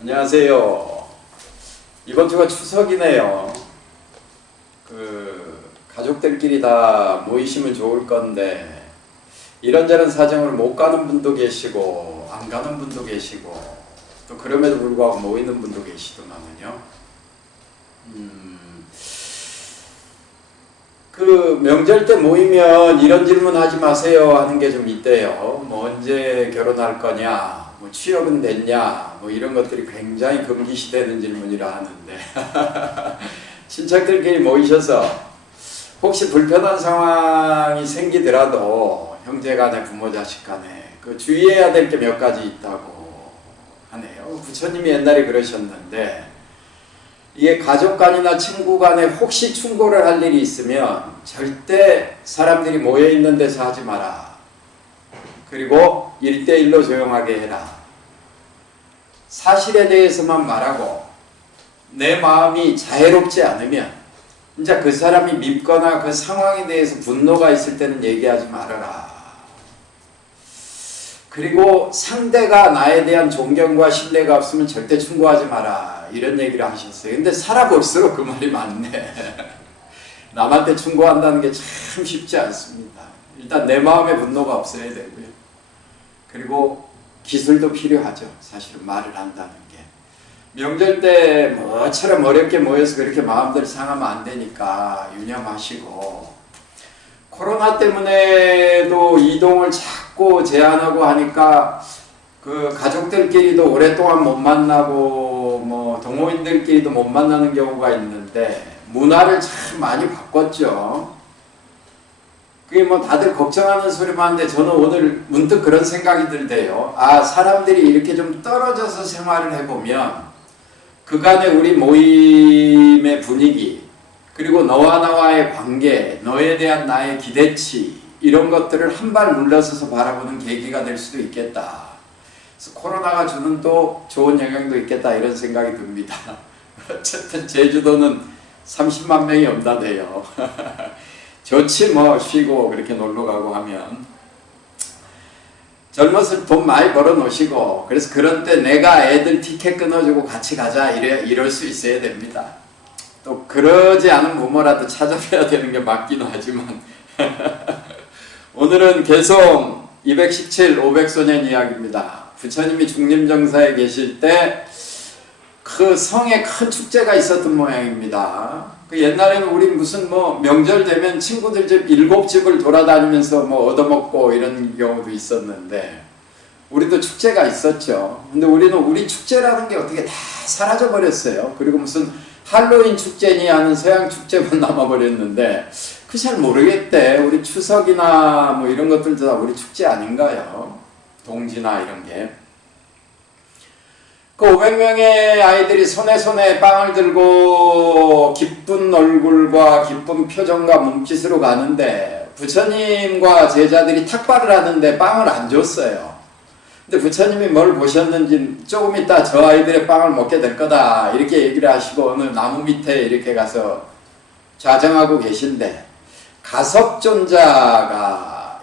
안녕하세요. 이번 주가 추석이네요. 가족들끼리 다 모이시면 좋을 건데 이런저런 사정으로 못 가는 분도 계시고 안 가는 분도 계시고 또 그럼에도 불구하고 모이는 분도 계시더만요. 명절 때 모이면 이런 질문 하지 마세요 하는 게 좀 있대요. 뭐 언제 결혼할 거냐, 뭐 취업은 됐냐, 뭐 이런 것들이 굉장히 금기시되는 질문이라 하는데 친척들끼리 모이셔서 혹시 불편한 상황이 생기더라도 형제간에 부모 자식간에 주의해야 될 게 몇 가지 있다고 하네요. 부처님이 옛날에 그러셨는데 이게 가족 간이나 친구 간에 혹시 충고를 할 일이 있으면 절대 사람들이 모여 있는 데서 하지 마라. 그리고 1대1로 조용하게 해라. 사실에 대해서만 말하고 내 마음이 자애롭지 않으면 진짜 그 사람이 밉거나 그 상황에 대해서 분노가 있을 때는 얘기하지 말아라. 그리고 상대가 나에 대한 존경과 신뢰가 없으면 절대 충고하지 마라. 이런 얘기를 하셨어요. 근데 살아볼수록 그 말이 맞네. 남한테 충고한다는 게 참 쉽지 않습니다. 일단 내 마음에 분노가 없어야 되고요. 그리고 기술도 필요하죠. 사실은 말을 한다는 게. 명절 때 뭐처럼 어렵게 모여서 그렇게 마음들 상하면 안 되니까 유념하시고, 코로나 때문에도 이동을 자꾸 제한하고 하니까 가족들끼리도 오랫동안 못 만나고 뭐 동호인들끼리도 못 만나는 경우가 있는데 문화를 참 많이 바꿨죠. 그게 뭐 다들 걱정하는 소리만 하는데 저는 오늘 문득 그런 생각이 들대요. 사람들이 이렇게 좀 떨어져서 생활을 해보면 그간의 우리 모임의 분위기, 그리고 너와 나와의 관계, 너에 대한 나의 기대치, 이런 것들을 한 발 물러서서 바라보는 계기가 될 수도 있겠다. 그래서 코로나가 주는 또 좋은 영향도 있겠다, 이런 생각이 듭니다. 어쨌든 제주도는 30만 명이 온다네요. 좋지 뭐, 쉬고 그렇게 놀러 가고 하면. 젊어서 돈 많이 벌어 놓으시고, 그래서 그런 때 내가 애들 티켓 끊어주고 같이 가자, 이럴 수 있어야 됩니다. 또 그러지 않은 부모라도 찾아뵈야 되는 게 맞기는 하지만 오늘은 개송 217 500소년 이야기입니다. 부처님이 중림정사에 계실 때 그 성에 큰 축제가 있었던 모양입니다. 옛날에는 우리 무슨 명절 되면 친구들 집 7집을 돌아다니면서 얻어먹고 이런 경우도 있었는데 우리도 축제가 있었죠. 근데 우리는 우리 축제라는 게 어떻게 다 사라져 버렸어요. 그리고 무슨 할로윈 축제니 하는 서양 축제만 남아버렸는데 잘 모르겠대. 우리 추석이나 뭐 이런 것들도 다 우리 축제 아닌가요? 동지나 이런 게. 500명의 아이들이 손에 빵을 들고 기쁜 얼굴과 기쁜 표정과 몸짓으로 가는데 부처님과 제자들이 탁발을 하는데 빵을 안 줬어요. 근데 부처님이 뭘 보셨는지 조금 있다 저 아이들의 빵을 먹게 될 거다 이렇게 얘기를 하시고 어느 나무 밑에 이렇게 가서 좌정하고 계신데 가섭존자가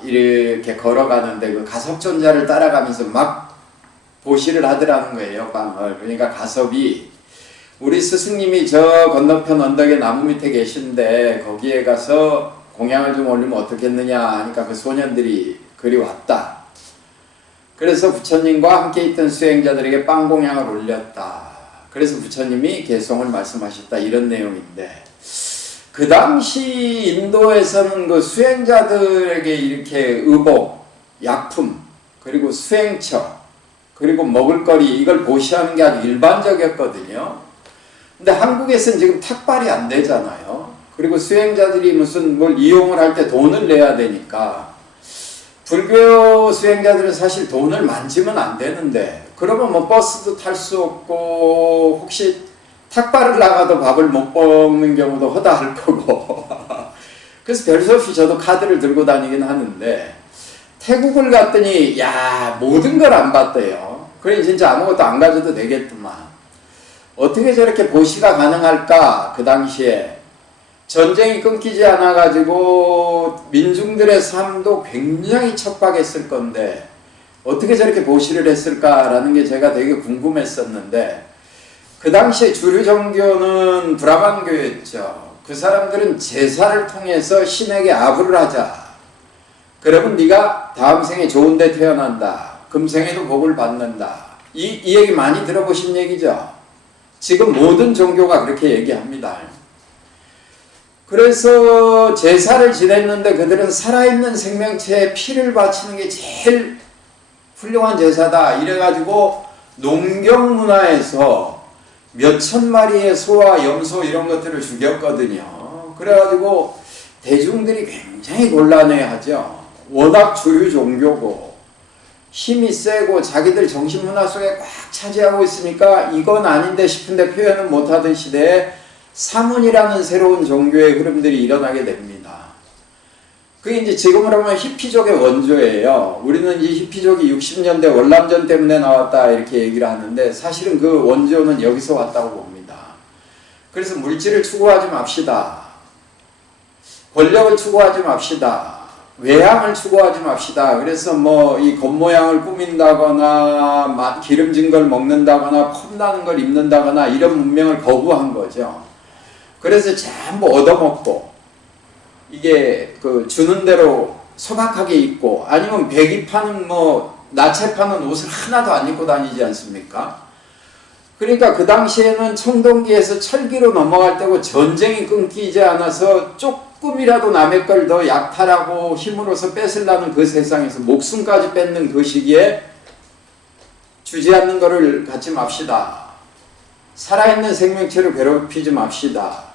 이렇게 걸어가는데 그 가섭존자를 따라가면서 막 보시를 하더라는 거예요, 빵을. 그러니까 가섭이 우리 스승님이 저 건너편 언덕에 나무 밑에 계신데 거기에 가서 공양을 좀 올리면 어떻겠느냐 하니까 그 소년들이 그리 왔다. 그래서 부처님과 함께 있던 수행자들에게 빵 공양을 올렸다. 그래서 부처님이 개송을 말씀하셨다, 이런 내용인데 그 당시 인도에서는 그 수행자들에게 이렇게 의복, 약품, 그리고 수행처, 그리고 먹을거리 이걸 보시하는 게 아주 일반적이었거든요. 근데 한국에서는 지금 탁발이 안 되잖아요. 그리고 수행자들이 무슨 뭘 이용을 할 때 돈을 내야 되니까 불교 수행자들은 사실 돈을 만지면 안 되는데 그러면 버스도 탈 수 없고 혹시 탁발을 나가도 밥을 못 먹는 경우도 허다할 거고 그래서 별 수 없이 저도 카드를 들고 다니긴 하는데 태국을 갔더니 모든 걸 안 봤대요. 그래 진짜 아무것도 안 가져도 되겠더만. 어떻게 저렇게 보시가 가능할까? 그 당시에 전쟁이 끊기지 않아 가지고 민중들의 삶도 굉장히 척박했을 건데 어떻게 저렇게 보시를 했을까라는 게 제가 되게 궁금했었는데, 그 당시에 주류 종교는 브라만교였죠. 그 사람들은 제사를 통해서 신에게 아부를 하자. 그러면 네가 다음 생에 좋은 데 태어난다. 금생에도 복을 받는다. 이 얘기 많이 들어보신 얘기죠. 지금 모든 종교가 그렇게 얘기합니다. 그래서 제사를 지냈는데 그들은 살아있는 생명체에 피를 바치는 게 제일 훌륭한 제사다. 이래가지고 농경 문화에서 몇천 마리의 소와 염소 이런 것들을 죽였거든요. 그래가지고 대중들이 굉장히 곤란해하죠. 워낙 주류 종교고 힘이 세고 자기들 정신문화 속에 꽉 차지하고 있으니까 이건 아닌데 싶은데 표현은 못하던 시대에 사문이라는 새로운 종교의 흐름들이 일어나게 됩니다. 그게 이제 지금으로 보면 히피족의 원조예요. 우리는 이 히피족이 60년대 월남전 때문에 나왔다 이렇게 얘기를 하는데 사실은 그 원조는 여기서 왔다고 봅니다. 그래서 물질을 추구하지 맙시다. 권력을 추구하지 맙시다. 외향을 추구하지 맙시다. 그래서 뭐 이 겉모양을 꾸민다거나 기름진 걸 먹는다거나 폼나는 걸 입는다거나 이런 문명을 거부한 거죠. 그래서 전부 얻어먹고 이게 그 주는 대로 소박하게 입고 아니면 배기 파는 뭐 나체 파는 옷을 하나도 안 입고 다니지 않습니까? 그러니까 그 당시에는 청동기에서 철기로 넘어갈 때고 전쟁이 끊기지 않아서 조금이라도 남의 걸 더 약탈하고 힘으로써 뺏으려는 그 세상에서 목숨까지 뺏는 그 시기에 주지 않는 것을 갖지 맙시다. 살아있는 생명체를 괴롭히지 맙시다.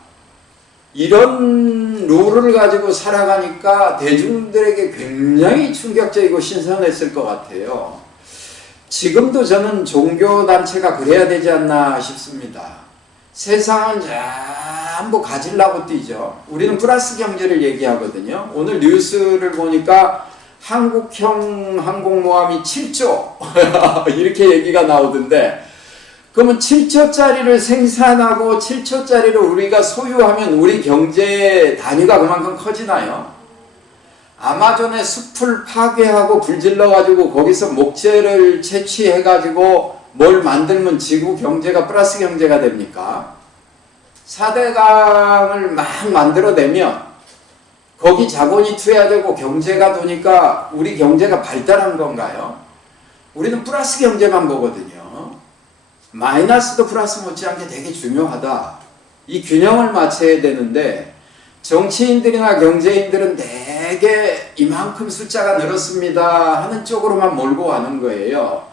이런 룰을 가지고 살아가니까 대중들에게 굉장히 충격적이고 신선했을 것 같아요. 지금도 저는 종교단체가 그래야 되지 않나 싶습니다. 세상은 전부 가지려고 뛰죠. 우리는 플러스 경제를 얘기하거든요. 오늘 뉴스를 보니까 한국형 항공모함이 7조 이렇게 얘기가 나오던데, 그러면 7조짜리를 생산하고 7조짜리를 우리가 소유하면 우리 경제 단위가 그만큼 커지나요? 아마존의 숲을 파괴하고 불질러가지고 거기서 목재를 채취해가지고 뭘 만들면 지구 경제가 플러스 경제가 됩니까? 4대강을 막 만들어내면 거기 자본이 투여되고 경제가 도니까 우리 경제가 발달한 건가요? 우리는 플러스 경제만 보거든요. 마이너스도 플러스 못지않게 되게 중요하다. 이 균형을 맞춰야 되는데 정치인들이나 경제인들은 되게 이만큼 숫자가 늘었습니다 하는 쪽으로만 몰고 가는 거예요.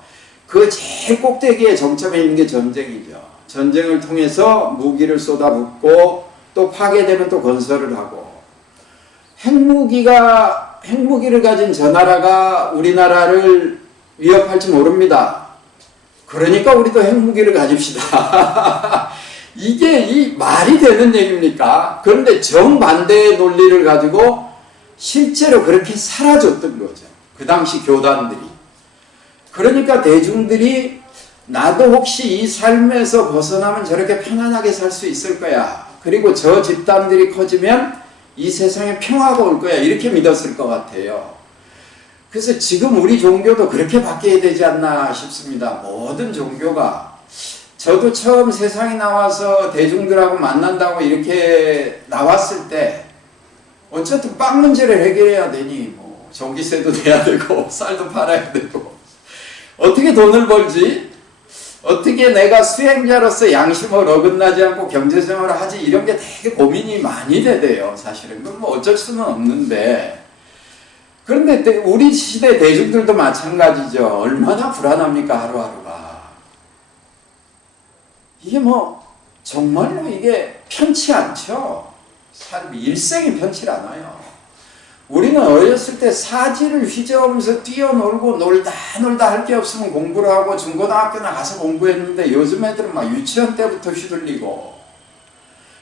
그 제일 꼭대기에 정점에 있는 게 전쟁이죠. 전쟁을 통해서 무기를 쏟아붓고 또 파괴되면 또 건설을 하고, 핵무기를 가진 저 나라가 우리나라를 위협할지 모릅니다. 그러니까 우리도 핵무기를 가집시다. 이게 이 말이 되는 얘기입니까? 그런데 정반대의 논리를 가지고 실제로 그렇게 사라졌던 거죠. 그 당시 교단들이. 그러니까 대중들이 나도 혹시 이 삶에서 벗어나면 저렇게 편안하게 살 수 있을 거야. 그리고 저 집단들이 커지면 이 세상에 평화가 올 거야. 이렇게 믿었을 것 같아요. 그래서 지금 우리 종교도 그렇게 바뀌어야 되지 않나 싶습니다. 모든 종교가. 저도 처음 세상에 나와서 대중들하고 만난다고 이렇게 나왔을 때 어쨌든 빵 문제를 해결해야 되니 뭐 전기세도 내야 되고 쌀도 팔아야 되고 어떻게 돈을 벌지? 어떻게 내가 수행자로서 양심을 어긋나지 않고 경제생활을 하지? 이런 게 되게 고민이 많이 되대요. 사실은 그건 뭐 어쩔 수는 없는데, 그런데 우리 시대 대중들도 마찬가지죠. 얼마나 불안합니까, 하루하루가. 이게 뭐 정말로 이게 편치 않죠. 사람이 일생이 편치 않아요. 우리는 어렸을 때 사지를 휘저으면서 뛰어놀고 놀다 할 게 없으면 공부를 하고 중고등학교나 가서 공부했는데 요즘 애들은 막 유치원 때부터 휘둘리고,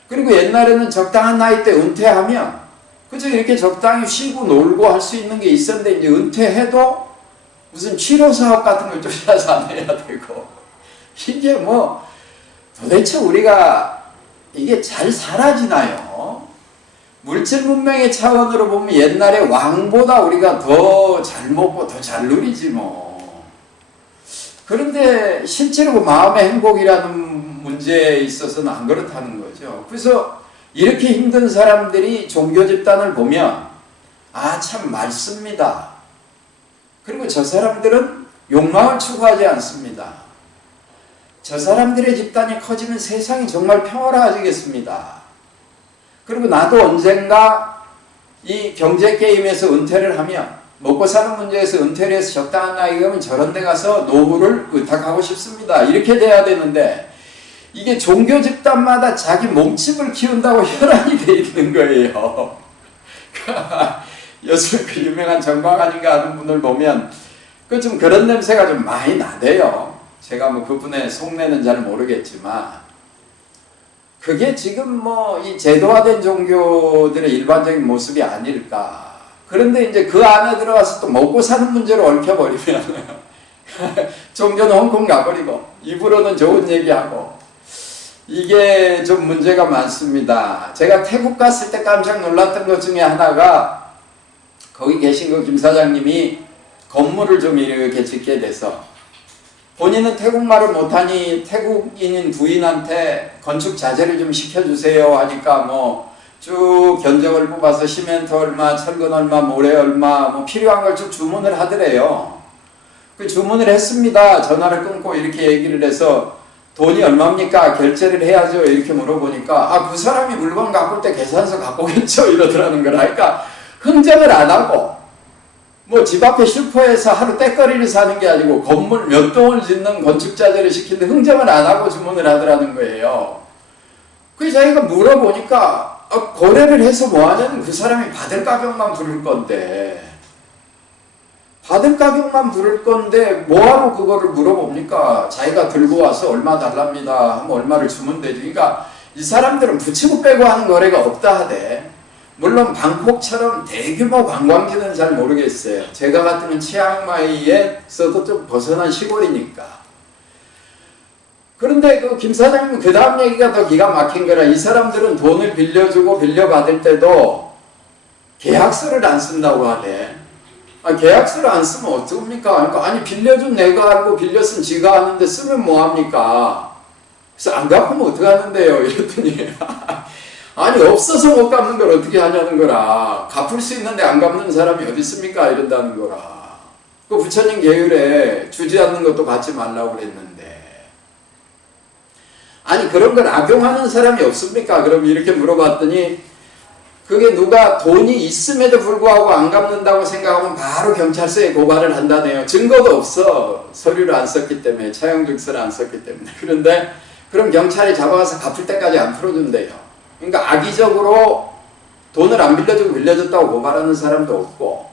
그리고 옛날에는 적당한 나이 때 은퇴하면 그저 이렇게 적당히 쉬고 놀고 할 수 있는 게 있었는데 이제 은퇴해도 무슨 치료사업 같은 걸 쫓아서 안 해야 되고, 이게 뭐 도대체 우리가 이게 잘 사라지나요? 물질 문명의 차원으로 보면 옛날에 왕보다 우리가 더 잘 먹고 더 잘 누리지 뭐. 그런데 실제로 그 마음의 행복이라는 문제에 있어서는 안 그렇다는 거죠. 그래서 이렇게 힘든 사람들이 종교 집단을 보면 아, 참 맑습니다. 그리고 저 사람들은 욕망을 추구하지 않습니다. 저 사람들의 집단이 커지면 세상이 정말 평화로워지겠습니다. 그리고 나도 언젠가 이 경제게임에서 은퇴를 하면 먹고 사는 문제에서 은퇴를 해서 적당한 나이가 되면 저런 데 가서 노후를 의탁하고 싶습니다. 이렇게 돼야 되는데 이게 종교 집단마다 자기 몸집을 키운다고 혈안이 돼 있는 거예요. 요즘 그 유명한 정광아인가 하는 분을 보면 그 좀 그런 냄새가 좀 많이 나대요. 제가 뭐 그분의 속내는 잘 모르겠지만 그게 지금 뭐 이 제도화된 종교들의 일반적인 모습이 아닐까. 그런데 이제 그 안에 들어가서 또 먹고 사는 문제로 얽혀버리면 종교는 홍콩 가버리고 입으로는 좋은 얘기하고 이게 좀 문제가 많습니다. 제가 태국 갔을 때 깜짝 놀랐던 것 중에 하나가 거기 계신 그 김 사장님이 건물을 좀 이렇게 짓게 돼서 본인은 태국말을 못하니 태국인인 부인한테 건축 자재를 좀 시켜주세요 하니까 뭐 쭉 견적을 뽑아서 시멘트 얼마, 철근 얼마, 모래 얼마 뭐 필요한 걸 쭉 주문을 하더래요. 그 주문을 했습니다. 전화를 끊고 이렇게 얘기를 해서 돈이 얼마입니까? 결제를 해야죠. 이렇게 물어보니까 아, 그 사람이 물건 갖고 올 때 계산서 갖고 오겠죠. 이러더라는 거라. 그러니까 흥정을 안 하고 뭐 집 앞에 슈퍼에서 하루 때거리를 사는 게 아니고 건물 몇 동을 짓는 건축자재를 시키는데 흥정을 안 하고 주문을 하더라는 거예요. 그래서 자기가 물어보니까 거래를 해서 뭐 하냐면 그 사람이 받을 가격만 부를 건데 받을 가격만 부를 건데 뭐하러 그거를 물어봅니까? 자기가 들고 와서 얼마 달랍니다 하면 얼마를 주면 되지. 그러니까 이 사람들은 붙이고 빼고 하는 거래가 없다 하대. 물론 방콕처럼 대규모 관광지는 잘 모르겠어요. 제가 같으면 치앙마이에서도 좀 벗어난 시골이니까. 그런데 그 김 사장님 그 다음 얘기가 더 기가 막힌 거라. 이 사람들은 돈을 빌려주고 빌려받을 때도 계약서를 안 쓴다고 하네. 아, 계약서를 안 쓰면 어떡합니까? 그러니까 아니 빌려준 내가 알고 빌렸으면 지가 하는데 쓰면 뭐합니까? 그래서 안 갚으면 어떡하는데요? 이랬더니 아니 없어서 못 갚는 걸 어떻게 하냐는 거라. 갚을 수 있는데 안 갚는 사람이 어디 있습니까? 이런다는 거라. 그 부처님 계율에 주지 않는 것도 받지 말라고 그랬는데 아니 그런 걸 악용하는 사람이 없습니까? 그럼 이렇게 물어봤더니 그게 누가 돈이 있음에도 불구하고 안 갚는다고 생각하면 바로 경찰서에 고발을 한다네요. 증거도 없어. 서류를 안 썼기 때문에, 차용증서를 안 썼기 때문에. 그런데 그럼 경찰이 잡아가서 갚을 때까지 안 풀어준대요. 그러니까 악의적으로 돈을 안 빌려주고 빌려줬다고 고발하는 사람도 없고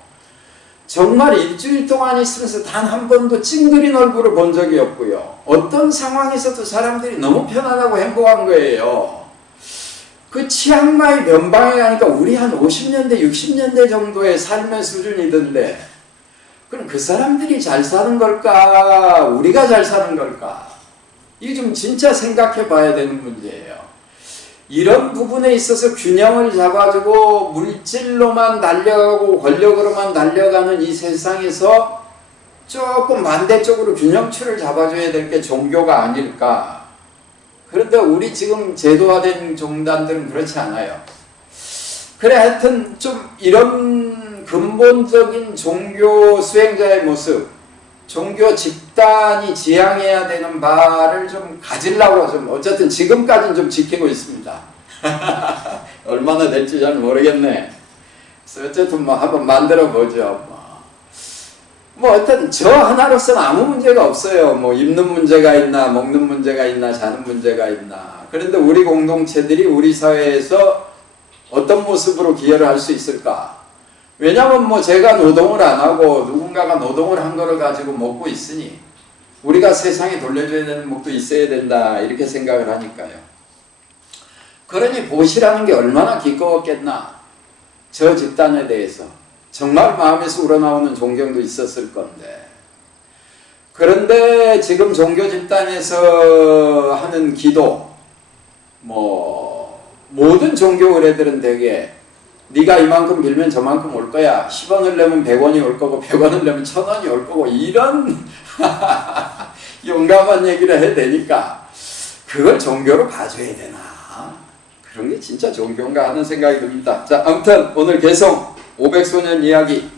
정말 일주일 동안 있으면서 단 한 번도 찡그린 얼굴을 본 적이 없고요. 어떤 상황에서도 사람들이 너무 편안하고 행복한 거예요. 그 치앙마이 면방에 가니까 우리 한 50년대, 60년대 정도의 삶의 수준이던데 그럼 그 사람들이 잘 사는 걸까? 우리가 잘 사는 걸까? 이게 좀 진짜 생각해 봐야 되는 문제예요. 이런 부분에 있어서 균형을 잡아주고 물질로만 달려가고 권력으로만 달려가는 이 세상에서 조금 반대쪽으로 균형추를 잡아줘야 될 게 종교가 아닐까. 그런데 우리 지금 제도화된 종단들은 그렇지 않아요. 그래 하여튼 좀 이런 근본적인 종교 수행자의 모습, 종교 집단이 지향해야 되는 바를 좀 가지려고 좀 어쨌든 지금까지는 좀 지키고 있습니다. 얼마나 될지 잘 모르겠네. 그래서 어쨌든 뭐 한번 만들어 보죠. 뭐 어떤 저 하나로서는 아무 문제가 없어요. 뭐 입는 문제가 있나, 먹는 문제가 있나, 자는 문제가 있나. 그런데 우리 공동체들이 우리 사회에서 어떤 모습으로 기여를 할 수 있을까? 왜냐하면 뭐 제가 노동을 안 하고 누군가가 노동을 한 거를 가지고 먹고 있으니 우리가 세상에 돌려줘야 되는 목도 있어야 된다 이렇게 생각을 하니까요. 그러니 보시라는 게 얼마나 기꺼웠겠나. 저 집단에 대해서 정말 마음에서 우러나오는 존경도 있었을 건데 그런데 지금 종교 집단에서 하는 기도 뭐 모든 종교 의례들은 되게 네가 이만큼 빌면 저만큼 올 거야. 10원을 내면 100원이 올 거고 100원을 내면 1000원이 올 거고 이런 용감한 얘기를 해야 되니까 그걸 종교로 봐줘야 되나? 그런 게 진짜 종교인가 하는 생각이 듭니다. 자, 아무튼 오늘 개성 500소년 이야기,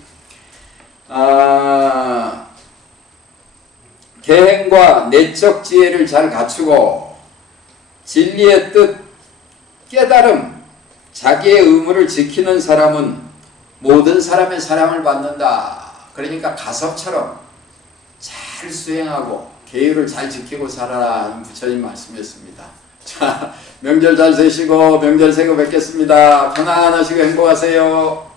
계행과 내적 지혜를 잘 갖추고 진리의 뜻, 깨달음, 자기의 의무를 지키는 사람은 모든 사람의 사랑을 받는다. 그러니까 가섭처럼 잘 수행하고 계율을 잘 지키고 살아라 하는 부처님 말씀이었습니다. 자, 명절 잘 되시고 명절 새거 뵙겠습니다. 편안하시고 행복하세요.